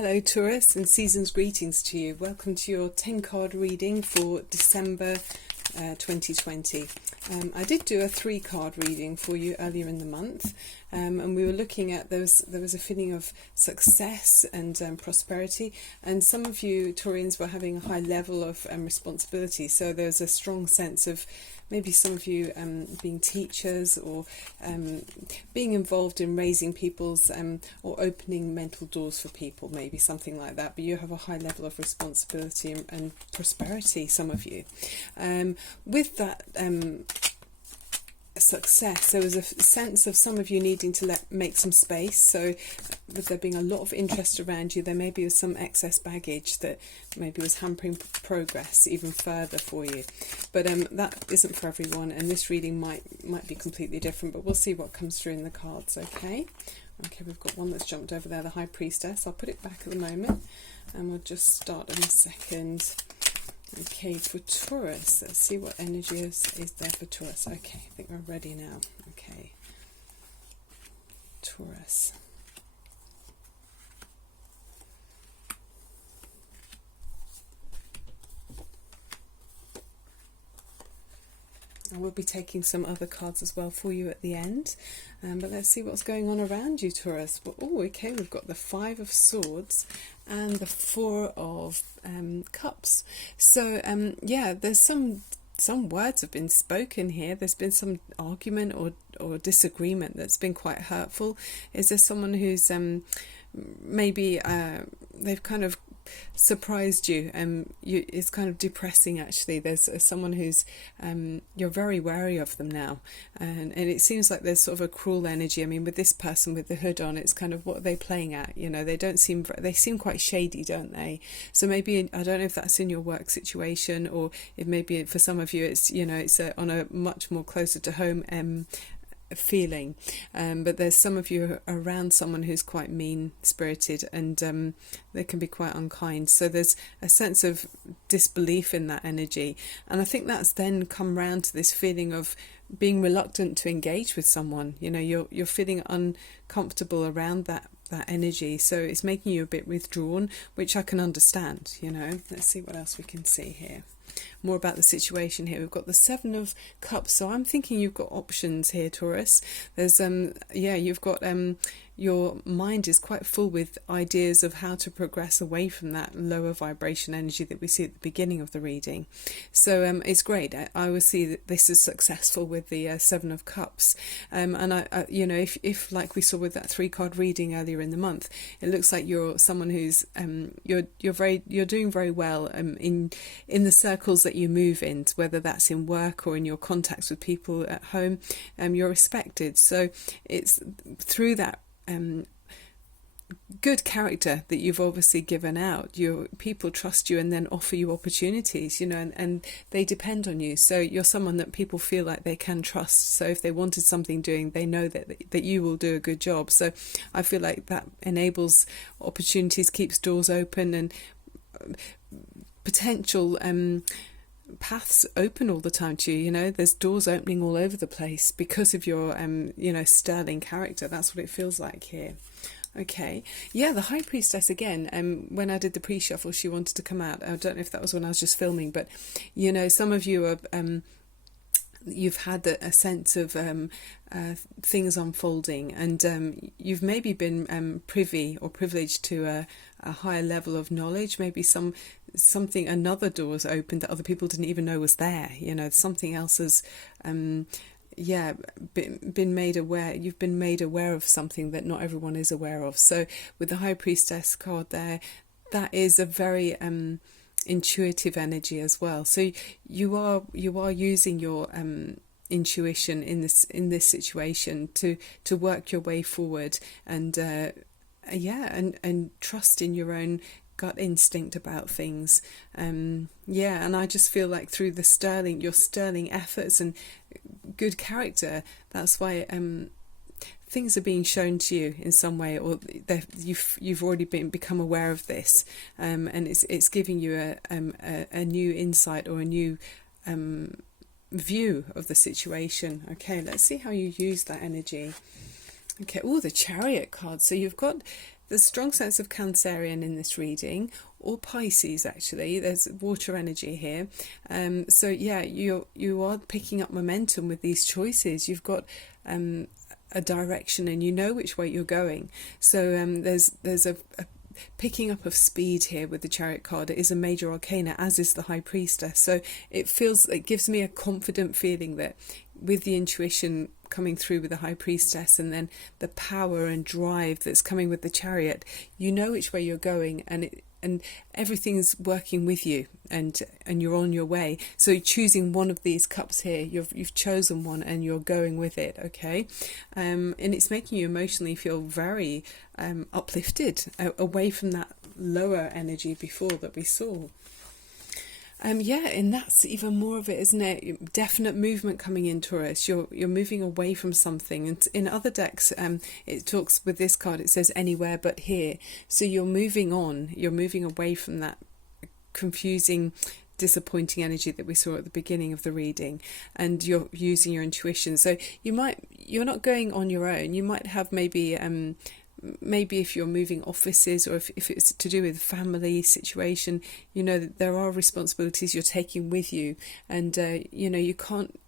Hello Taurus, and season's greetings to you. Welcome to your 10 card reading for December 2020. I did do a 3 card reading for you earlier in the month, and we were looking at there was a feeling of success and prosperity, and some of you Taurians were having a high level of responsibility, so there's a strong sense of maybe some of you being teachers or being involved in raising people's or opening mental doors for people, maybe something like that. But you have a high level of responsibility and prosperity, some of you. With that success, there was a sense of some of you needing to make some space. So with there being a lot of interest around you, there maybe was some excess baggage that maybe was hampering progress even further for you. But that isn't for everyone, and this reading might be completely different, but we'll see what comes through in the cards. Okay, we've got one that's jumped over there, the High Priestess. I'll put it back at the moment and we'll just start in a second. Okay, for Taurus, let's see what energy is there for Taurus. Okay, I think we're ready now. Okay, Taurus. I will be taking some other cards as well for you at the end, but let's see what's going on around you, Taurus. Well, okay, we've got the 5 of Swords and the 4 of Cups. So yeah, there's some words have been spoken here. There's been some argument or disagreement that's been quite hurtful. Is there someone who's maybe they've kind of surprised you, it's kind of depressing actually. There's someone who's you're very wary of them now, and it seems like there's sort of a cruel energy. I mean, with this person with the hood on, it's kind of, what are they playing at? You know, they seem quite shady, don't they? So maybe, I don't know if that's in your work situation, or if maybe for some of you it's, you know, it's on a much more closer to home feeling, but there's some of you around someone who's quite mean-spirited, and they can be quite unkind. So there's a sense of disbelief in that energy, and I think that's then come round to this feeling of being reluctant to engage with someone. You know, you're feeling uncomfortable around that energy, so it's making you a bit withdrawn, which I can understand. You know, let's see what else we can see here. More about the situation here. We've got the 7 of Cups, so I'm thinking you've got options here, Taurus. There's yeah, you've got your mind is quite full with ideas of how to progress away from that lower vibration energy that we see at the beginning of the reading. So it's great. I will see that this is successful with the 7 of Cups, and I you know, if like we saw with that 3 card reading earlier in the month, it looks like you're someone who's you're doing very well in the circles that you move in, whether that's in work or in your contacts with people at home. You're respected, so it's through that good character that you've obviously given out. Your people trust you and then offer you opportunities, you know, and they depend on you. So you're someone that people feel like they can trust. So if they wanted something doing, they know that you will do a good job. So I feel like that enables opportunities, keeps doors open, and potential paths open all the time to you. You know, there's doors opening all over the place because of your you know, sterling character. That's what it feels like here. Okay, yeah, the High Priestess again. When I did the pre-shuffle, she wanted to come out. I don't know if that was when I was just filming, but you know, some of you are you've had a sense of things unfolding, and you've maybe been privy or privileged to a higher level of knowledge. Maybe something, another door's opened that other people didn't even know was there. You know, something else has yeah, been made aware. You've been made aware of something that not everyone is aware of. So with the High Priestess card there, that is a very intuitive energy as well. So you are using your intuition in this situation to work your way forward, and yeah, and trust in your own gut instinct about things. Yeah, and I just feel like through your sterling efforts and good character, that's why things are being shown to you in some way, or you've already become aware of this, and it's giving you a new insight or a new view of the situation. Okay, let's see how you use that energy. Okay, oh, the Chariot card. So you've got there's a strong sense of Cancerian in this reading, or Pisces actually. There's water energy here. So yeah, you are picking up momentum with these choices. You've got a direction and you know which way you're going. So there's a picking up of speed here with the Chariot card. It is a major arcana, as is the High Priestess. So it gives me a confident feeling that with the intuition coming through with the High Priestess, and then the power and drive that's coming with the Chariot, you know which way you're going, and everything's working with you, and you're on your way. So choosing one of these cups here, you've chosen one and you're going with it, okay? And it's making you emotionally feel very uplifted, away from that lower energy before that we saw. Yeah, and that's even more of it, isn't it? Definite movement coming in, Taurus. You're moving away from something. And in other decks, it talks with this card, it says anywhere but here. So you're moving on. You're moving away from that confusing, disappointing energy that we saw at the beginning of the reading, and you're using your intuition. So you're not going on your own. You might have maybe if you're moving offices, or if it's to do with family situation, you know that there are responsibilities you're taking with you, and you can't,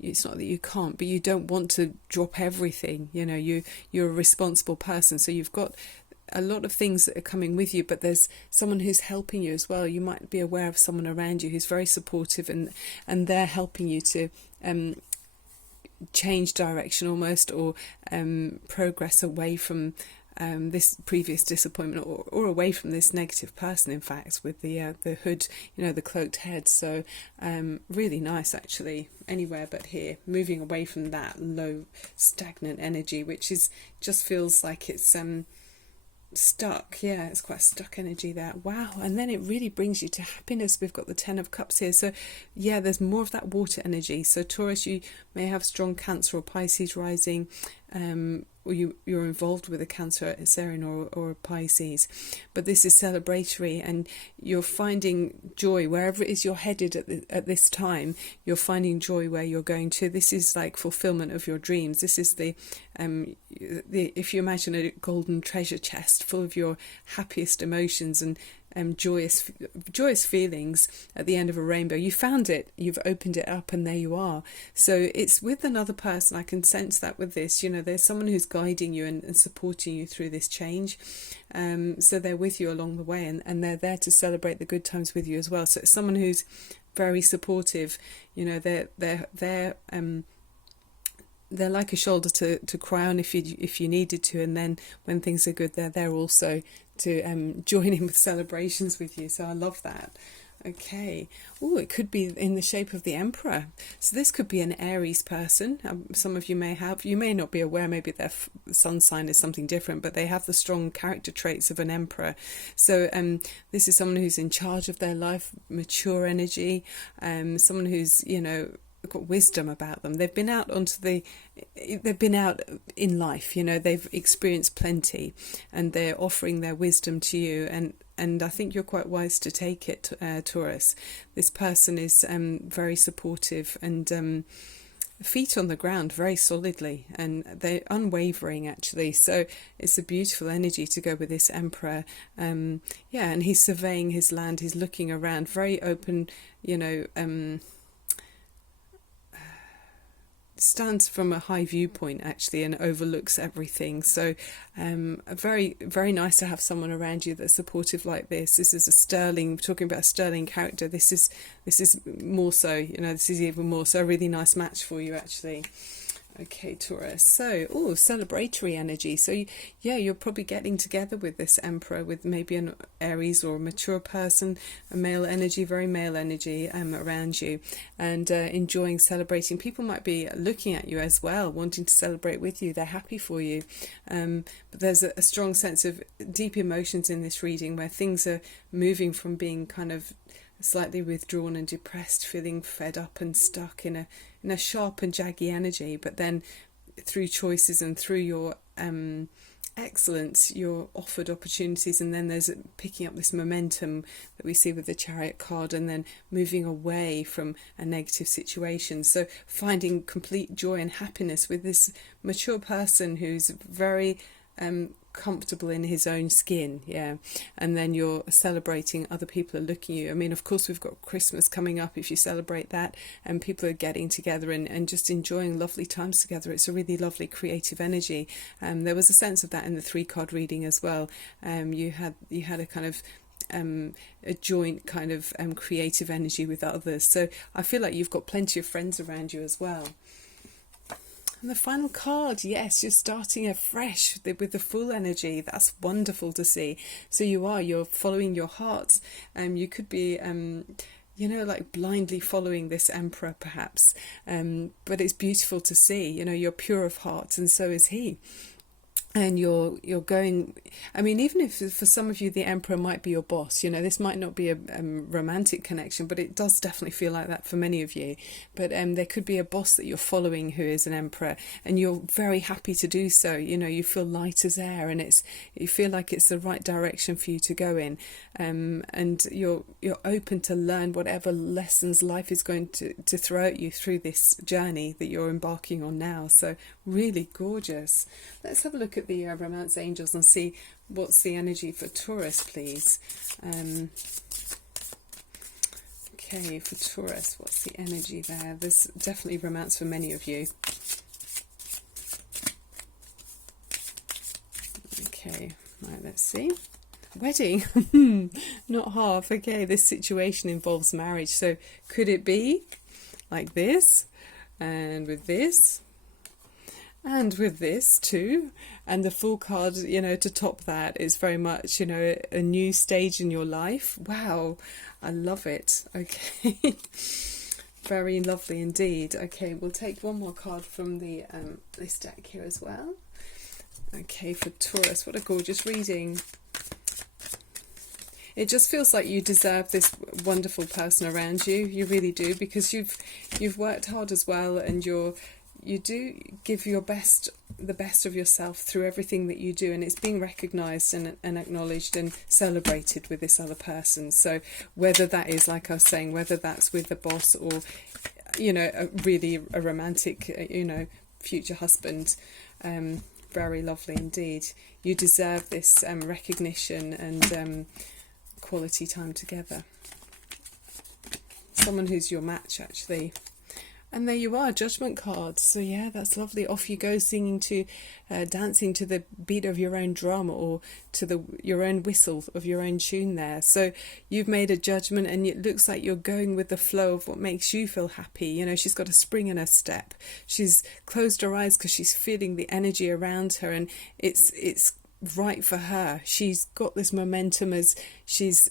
it's not that you can't, but you don't want to drop everything. You're a responsible person, so you've got a lot of things that are coming with you, but there's someone who's helping you as well. You might be aware of someone around you who's very supportive, and they're helping you to change direction almost, or progress away from this previous disappointment, or away from this negative person, in fact, with the hood, the cloaked head. So really nice, actually. Anywhere but here, moving away from that low stagnant energy, which just feels like it's stuck. Yeah, it's quite a stuck energy there. Wow. And then it really brings you to happiness. We've got the 10 of Cups here. So yeah, there's more of that water energy. So Taurus, you may have strong Cancer or Pisces rising, or you're involved with a Cancer, a Cancerian, or a Pisces, but this is celebratory, and you're finding joy wherever it is you're headed at this time. You're finding joy where you're going to. This is like fulfillment of your dreams. This is the if you imagine a golden treasure chest full of your happiest emotions and joyous feelings at the end of a rainbow. You found it, you've opened it up, and there you are. So it's with another person. I can sense that with this, there's someone who's guiding you and supporting you through this change. So they're with you along the way, and they're there to celebrate the good times with you as well. So it's someone who's very supportive. They're like a shoulder to cry on if you needed to, and then when things are good, they're there also to join in with celebrations with you. So I love that. Okay. Oh, it could be in the shape of the Emperor. So this could be an Aries person. Some of you may not be aware, maybe their sun sign is something different, but they have the strong character traits of an Emperor. So this is someone who's in charge of their life, mature energy, someone who's, got wisdom about them. They've been out in life, they've experienced plenty, and they're offering their wisdom to you, and I think you're quite wise to take it, Taurus. This person is very supportive, and feet on the ground very solidly, and they're unwavering, actually. So it's a beautiful energy to go with this Emperor. And he's surveying his land, he's looking around, very open, stands from a high viewpoint, actually, and overlooks everything. So very, very nice to have someone around you that's supportive like this. This is talking about a sterling character. This is more so, this is even more so a really nice match for you, actually. Okay, Taurus. So, celebratory energy. So, you're probably getting together with this Emperor, with maybe an Aries or a mature person, a male energy, very male energy around you, and enjoying celebrating. People might be looking at you as well, wanting to celebrate with you. They're happy for you. But there's a strong sense of deep emotions in this reading, where things are moving from being kind of slightly withdrawn and depressed, feeling fed up and stuck in a sharp and jaggy energy, but then through choices and through your excellence, you're offered opportunities, and then there's picking up this momentum that we see with the Chariot card, and then moving away from a negative situation. So finding complete joy and happiness with this mature person who's very comfortable in his own skin, yeah, and then you're celebrating, other people are looking at you. I mean, of course we've got Christmas coming up if you celebrate that, and people are getting together and just enjoying lovely times together. It's a really lovely creative energy. There was a sense of that in the 3-card reading as well. You had a kind of a joint kind of creative energy with others, so I feel like you've got plenty of friends around you as well. And the final card, yes, you're starting afresh with the full energy. That's wonderful to see. So you're following your heart. You could be, like blindly following this Emperor perhaps. But it's beautiful to see. You're pure of heart, and so is he. And you're going, I mean, even if for some of you the Emperor might be your boss, this might not be a romantic connection, but it does definitely feel like that for many of you. But there could be a boss that you're following who is an Emperor, and you're very happy to do so. You feel light as air, and you feel like it's the right direction for you to go in. And you're open to learn whatever lessons life is going to throw at you through this journey that you're embarking on now. So really gorgeous. Let's have a look at the romance angels and see what's the energy for Taurus, please. Okay, for Taurus, what's the energy there? There's definitely romance for many of you. Okay, right, let's see. Wedding. Not half. Okay, this situation involves marriage. So could it be like this, and with this, and with this too, and the Fool card, to top that is very much, a new stage in your life. Wow, I love it. Okay. Very lovely indeed. Okay, we'll take one more card from the this deck here as well. Okay, for Taurus, what a gorgeous reading. It just feels like you deserve this wonderful person around you. You really do, because you've worked hard as well, and you do give the best of yourself through everything that you do, and it's being recognised and acknowledged and celebrated with this other person. So whether that is, like I was saying, whether that's with the boss or, a romantic, future husband, very lovely indeed. You deserve this recognition and quality time together. Someone who's your match, actually. And there you are, Judgment card. So yeah, that's lovely. Off you go, singing to, dancing to the beat of your own drum, or to your own whistle of your own tune there. So you've made a judgment, and it looks like you're going with the flow of what makes you feel happy. She's got a spring in her step. She's closed her eyes because she's feeling the energy around her, and it's right for her. She's got this momentum as she's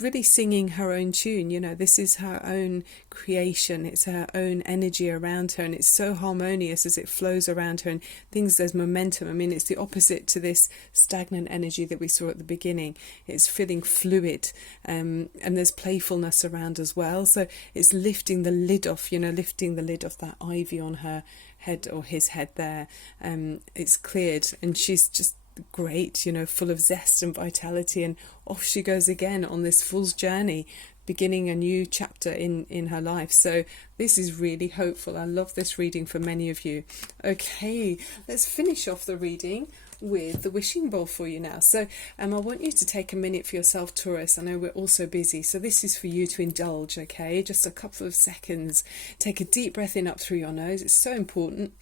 really singing her own tune. This is her own creation. It's her own energy around her, and it's so harmonious as it flows around her, and there's momentum. I mean, it's the opposite to this stagnant energy that we saw at the beginning. It's feeling fluid, and there's playfulness around as well. So it's lifting the lid off, lifting the lid off that ivy on her head, or his head there. It's cleared, and she's just great, full of zest and vitality, and off she goes again on this fool's journey, beginning a new chapter in her life. So this is really hopeful. I love this reading for many of you. Okay, let's finish off the reading with the wishing bowl for you now. So I want you to take a minute for yourself, Taurus. I know we're all so busy, so this is for you to indulge. Okay, just a couple of seconds. Take a deep breath in up through your nose. It's so important.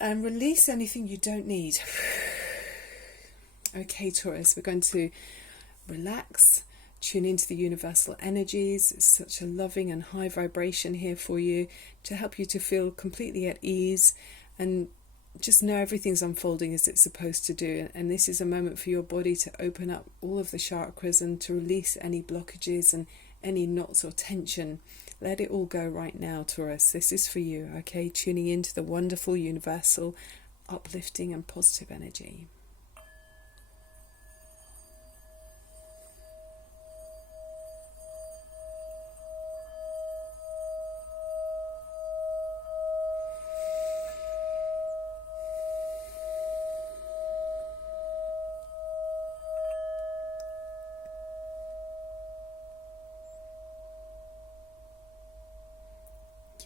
And release anything you don't need. Okay, Taurus, we're going to relax, tune into the universal energies. It's such a loving and high vibration here for you, to help you to feel completely at ease and just know everything's unfolding as it's supposed to do. And this is a moment for your body to open up all of the chakras and to release any blockages and any knots or tension. Let it all go right now, Taurus. This is for you, okay? Tuning into the wonderful, universal, uplifting and positive energy.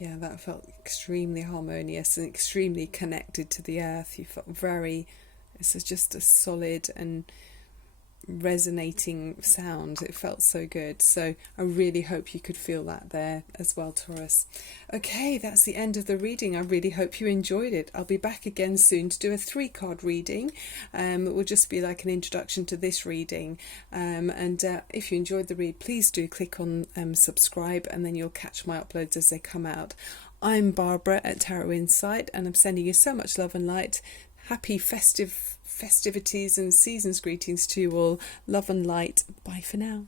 Yeah, that felt extremely harmonious and extremely connected to the earth. You felt this is just a solid and resonating sound. It felt so good. So I really hope you could feel that there as well, Taurus. Okay, that's the end of the reading. I really hope you enjoyed it. I'll be back again soon to do a 3-card reading. It will just be like an introduction to this reading. And if you enjoyed the read, please do click on subscribe, and then you'll catch my uploads as they come out. I'm Barbara at Tarot Insight, and I'm sending you so much love and light. Happy festivities and season's greetings to you all. Love and light. Bye for now.